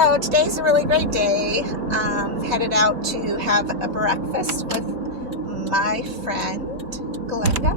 So today's a really great day. Headed out to have a breakfast with my friend Glenda.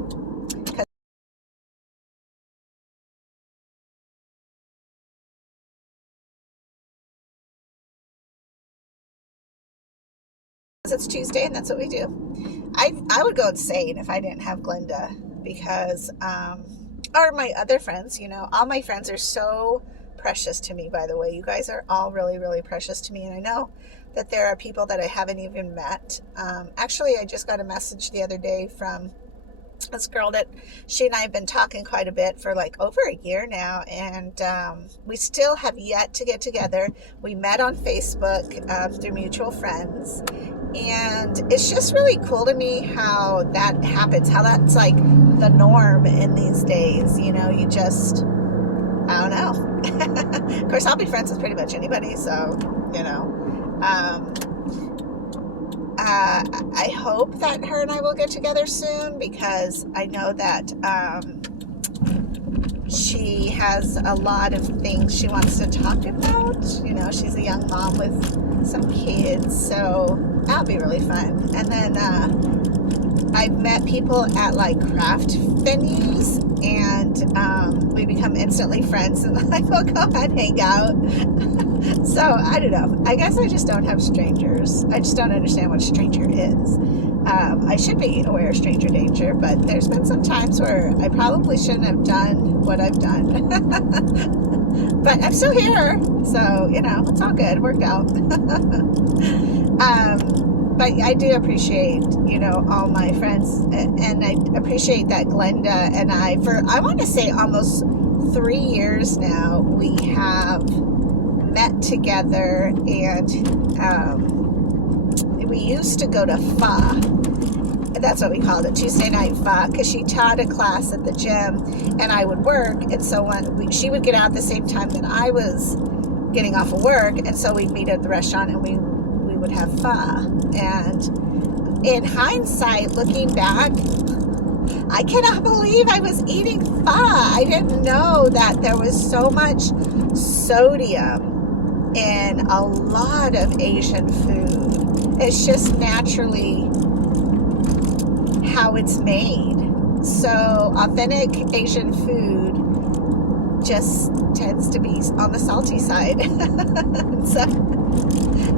Because it's Tuesday and that's what we do. I would go insane if I didn't have Glenda because, or my other friends, all my friends are so precious to me, by the way. You guys are all really, really precious to me. And I know that there are people that I haven't even met. Actually, I just got a message the other day from this girl that she and I have been talking quite a bit for like over a year now, and we still have yet to get together. We met on Facebook through mutual friends, and it's just really cool to me how that happens, how that's like the norm in these days. You just, I don't know. Of course, I'll be friends with pretty much anybody, so I hope that her and I will get together soon, because I know that she has a lot of things she wants to talk about. She's a young mom with some kids, so that'll be really fun. And then I've met people at like craft venues, and we become instantly friends, and like we'll go and hang out. So I don't know. I guess I just don't have strangers. I just don't understand what stranger is. I should be aware of stranger danger, but there's been some times where I probably shouldn't have done what I've done. But I'm still here, so it's all good. It worked out. But I do appreciate, all my friends, and I appreciate that Glenda and I want to say almost 3 years now, we have met together, and we used to go to Pho. That's what we called it, Tuesday night Pho, because she taught a class at the gym and I would work, and so when she would get out at the same time that I was getting off of work, and so we'd meet at the restaurant and we would have Pho. And in hindsight, looking back, I cannot believe I was eating Pho. I didn't know that there was so much sodium in a lot of Asian food. It's just naturally how it's made. So authentic Asian food just tends to be on the salty side. So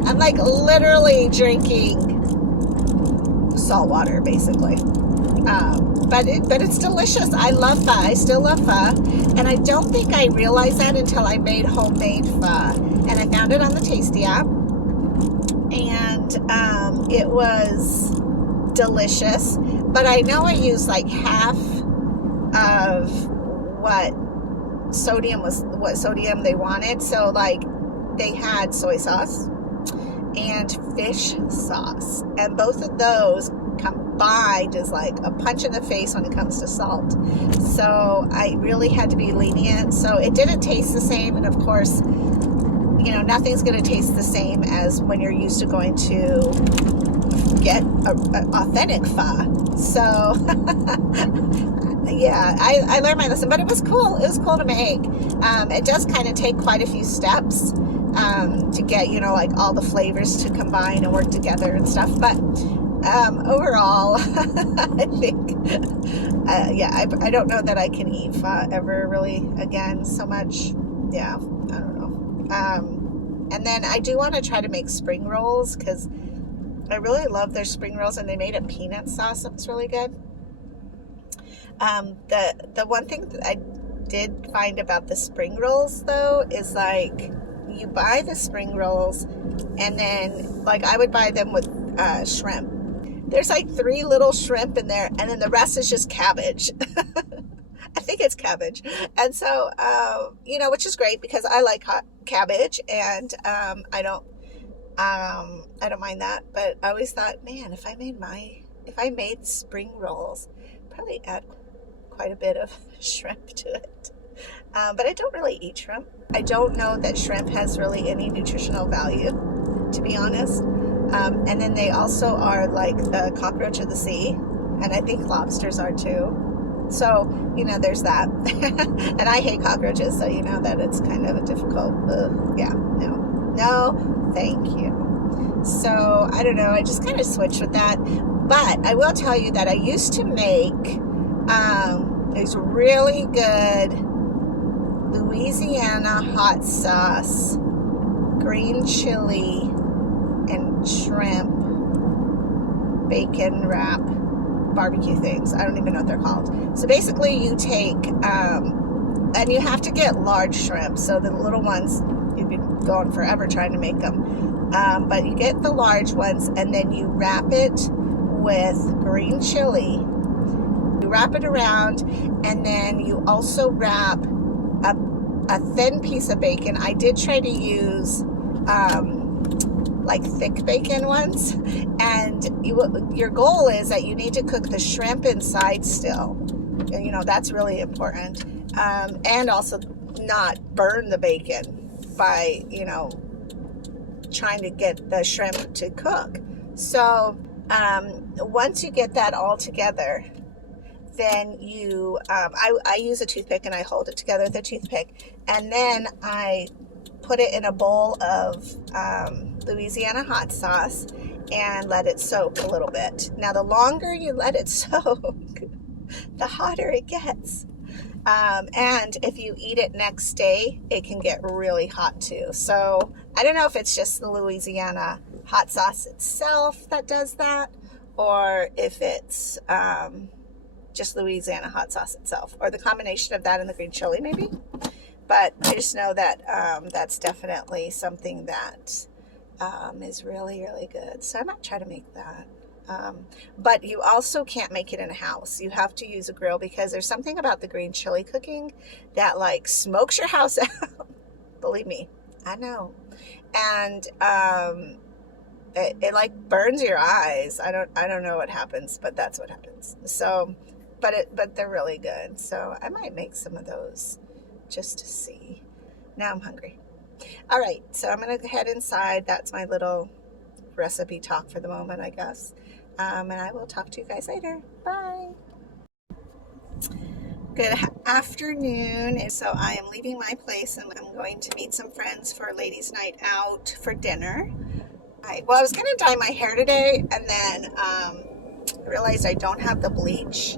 I'm like literally drinking salt water, basically. But it's delicious. I love Pho. I still love Pho. And I don't think I realized that until I made homemade Pho. And I found it on the Tasty app. And it was delicious. But I know I used like half of what sodium they wanted. So like they had soy sauce and fish sauce. And both of those combined is like a punch in the face when it comes to salt. So I really had to be lenient. So it didn't taste the same, and of course, nothing's going to taste the same as when you're used to going to get an authentic Pho. So yeah, I learned my lesson, but it was cool. It was cool to make. It does kind of take quite a few steps to get like all the flavors to combine and work together and stuff, but overall, I think, I don't know that I can eat Pho ever really again so much. Yeah, I don't know. And then I do want to try to make spring rolls, because I really love their spring rolls, and they made a peanut sauce that's really good. The one thing that I did find about the spring rolls, though, is like you buy the spring rolls, and then like I would buy them with shrimp. There's like 3 little shrimp in there, and then the rest is just cabbage. I think it's cabbage. And so, which is great because I like hot cabbage, and I don't mind that. But I always thought, man, if I made spring rolls, I'd probably add quite a bit of shrimp to it. But I don't really eat shrimp. I don't know that shrimp has really any nutritional value, to be honest. And then they also are like the cockroach of the sea, and I think lobsters are too. So, there's that. And I hate cockroaches, so that it's kind of a difficult, yeah, no. No, thank you. So I don't know, I just kind of switched with that. But I will tell you that I used to make these really good Louisiana hot sauce, green chili, and shrimp bacon wrap barbecue things. I don't even know what they're called. So basically you take, and you have to get large shrimp. So the little ones, you'd be going forever trying to make them. But you get the large ones and then you wrap it with green chili. You wrap it around and then you also wrap a thin piece of bacon. I did try to use like thick bacon ones, and your goal is that you need to cook the shrimp inside still. You know, that's really important, and also not burn the bacon by, you know, trying to get the shrimp to cook. So once you get that all together, then you I use a toothpick and I hold it together with a toothpick, and then I put it in a bowl of Louisiana hot sauce and let it soak a little bit. Now the longer you let it soak, the hotter it gets, and if you eat it next day, it can get really hot too. So I don't know if it's just the Louisiana hot sauce itself that does that, or if it's just Louisiana hot sauce itself, or the combination of that and the green chili maybe. But I just know that that's definitely something that is really, really good. So I might try to make that. But you also can't make it in a house. You have to use a grill, because there's something about the green chili cooking that like smokes your house out. Believe me, I know. And it like burns your eyes. I don't know what happens, but that's what happens. So but they're really good. So I might make some of those just to see. Now I'm hungry. All right, so I'm gonna head inside. That's my little recipe talk for the moment, I guess. And I will talk to you guys later. Bye. Good afternoon. So I am leaving my place and I'm going to meet some friends for ladies' night out for dinner. Well, I was gonna dye my hair today, and then I realized I don't have the bleach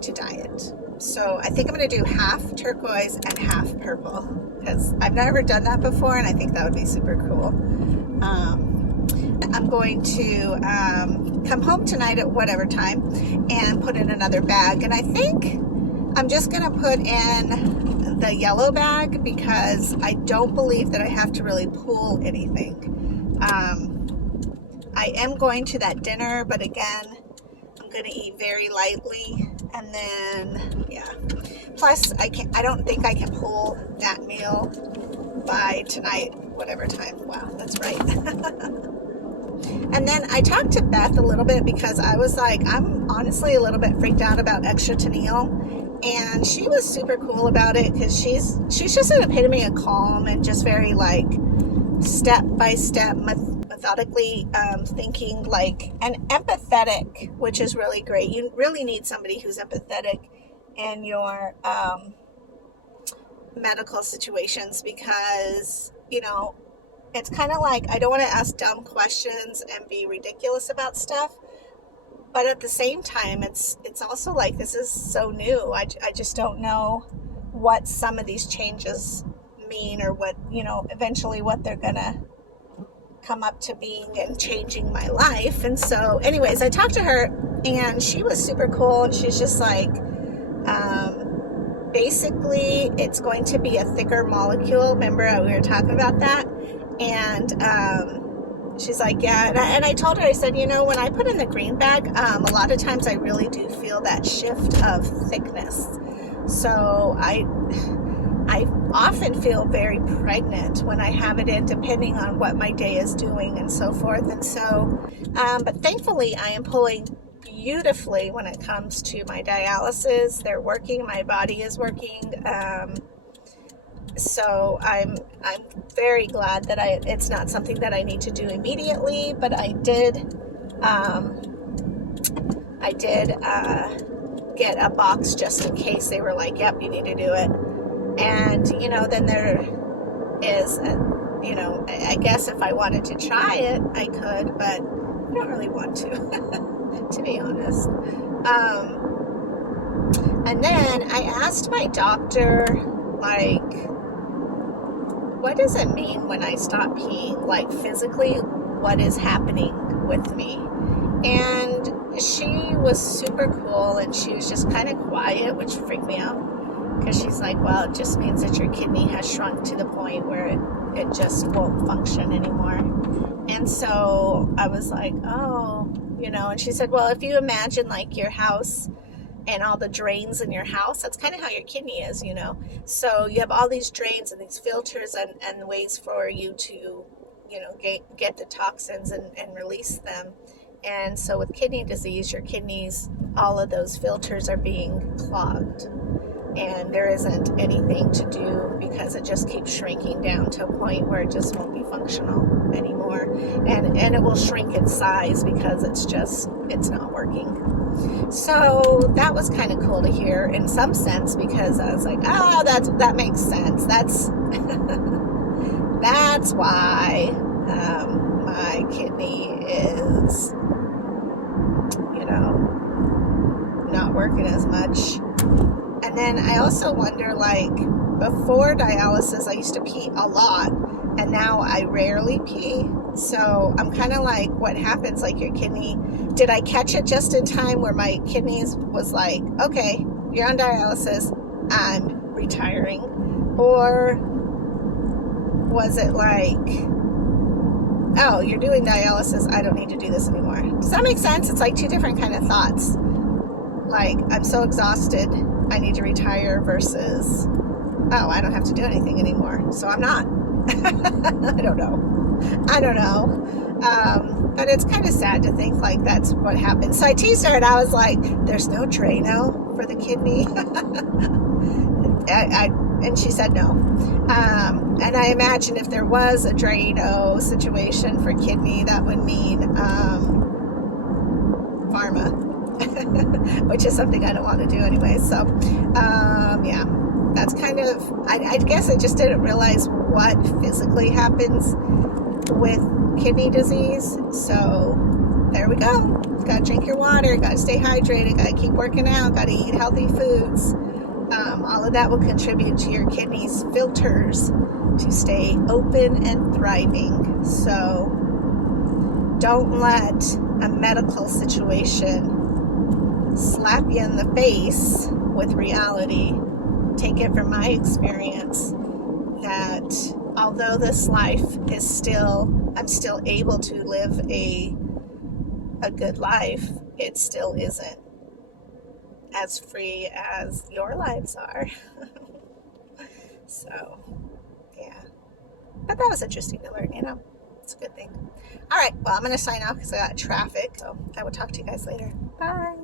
to dye it. So I think I'm going to do half turquoise and half purple, because I've never done that before, and I think that would be super cool. I'm going to come home tonight at whatever time and put in another bag, and I think I'm just going to put in the yellow bag, because I don't believe that I have to really pull anything. I am going to that dinner, but again, I'm going to eat very lightly. And then, yeah. Plus, I don't think I can pull that meal by tonight, whatever time. Wow, that's right. And then I talked to Beth a little bit, because I was like, I'm honestly a little bit freaked out about extra tenniel. And she was super cool about it, because she's just an epitome of calm and just very like step by step, methodically thinking, like, and empathetic, which is really great. You really need somebody who's empathetic in your medical situations, because, you know, it's kind of like, I don't want to ask dumb questions and be ridiculous about stuff, but at the same time, it's also like, this is so new. I just don't know what some of these changes mean, or what, you know, eventually what they're gonna come up to being and changing my life. And so anyways, I talked to her and she was super cool, and she's just like, basically it's going to be a thicker molecule. Remember we were talking about that? And she's like, yeah. And I told her, I said, you know, when I put in the green bag, a lot of times I really do feel that shift of thickness. So I often feel very pregnant when I have it in, depending on what my day is doing and so forth. And so, but thankfully I am pulling beautifully when it comes to my dialysis. They're working, my body is working. So I'm very glad that it's not something that I need to do immediately, but I did get a box just in case. They were like, yep, you need to do it. And, you know, then there is you know, I guess if I wanted to try it, I could, but I don't really want to, to be honest. And then I asked my doctor, like, what does it mean when I stop peeing? Like, physically, what is happening with me? And she was super cool, and she was just kind of quiet, which freaked me out. Because she's like, well, it just means that your kidney has shrunk to the point where it just won't function anymore. And so I was like, oh, you know, and she said, well, if you imagine like your house and all the drains in your house, that's kind of how your kidney is, you know. So you have all these drains and these filters and ways for you to, you know, get the toxins and release them. And so with kidney disease, your kidneys, all of those filters are being clogged. And there isn't anything to do because it just keeps shrinking down to a point where it just won't be functional anymore. And it will shrink in size because it's not working. So that was kind of cool to hear in some sense, because I was like, oh, that makes sense. That's that's why my kidney is, you know, not working as much. And then I also wonder, like, before dialysis, I used to pee a lot, and now I rarely pee. So I'm kind of like, what happens? Like, your kidney, did I catch it just in time where my kidneys was like, okay, you're on dialysis, I'm retiring? Or was it like, oh, you're doing dialysis, I don't need to do this anymore? Does that make sense? It's like two different kind of thoughts. Like, I'm so exhausted, I need to retire, versus, oh, I don't have to do anything anymore, so I'm not. I don't know. But it's kind of sad to think like that's what happened. So I teased her and I was like, there's no Drano for the kidney. And she said no. And I imagine if there was a Drano situation for kidney, that would mean pharma. Which is something I don't want to do anyway. So, yeah, that's kind of, I guess I just didn't realize what physically happens with kidney disease. So, there we go. Got to drink your water, got to stay hydrated, got to keep working out, got to eat healthy foods. All of that will contribute to your kidneys' filters to stay open and thriving. So, don't let a medical situation slap you in the face with reality. Take it from my experience that although this life is still, I'm still able to live a good life, it still isn't as free as your lives are. So, yeah. But that was interesting to learn, you know. It's a good thing. All right, well, I'm going to sign off because I got traffic. So I will talk to you guys later. Bye.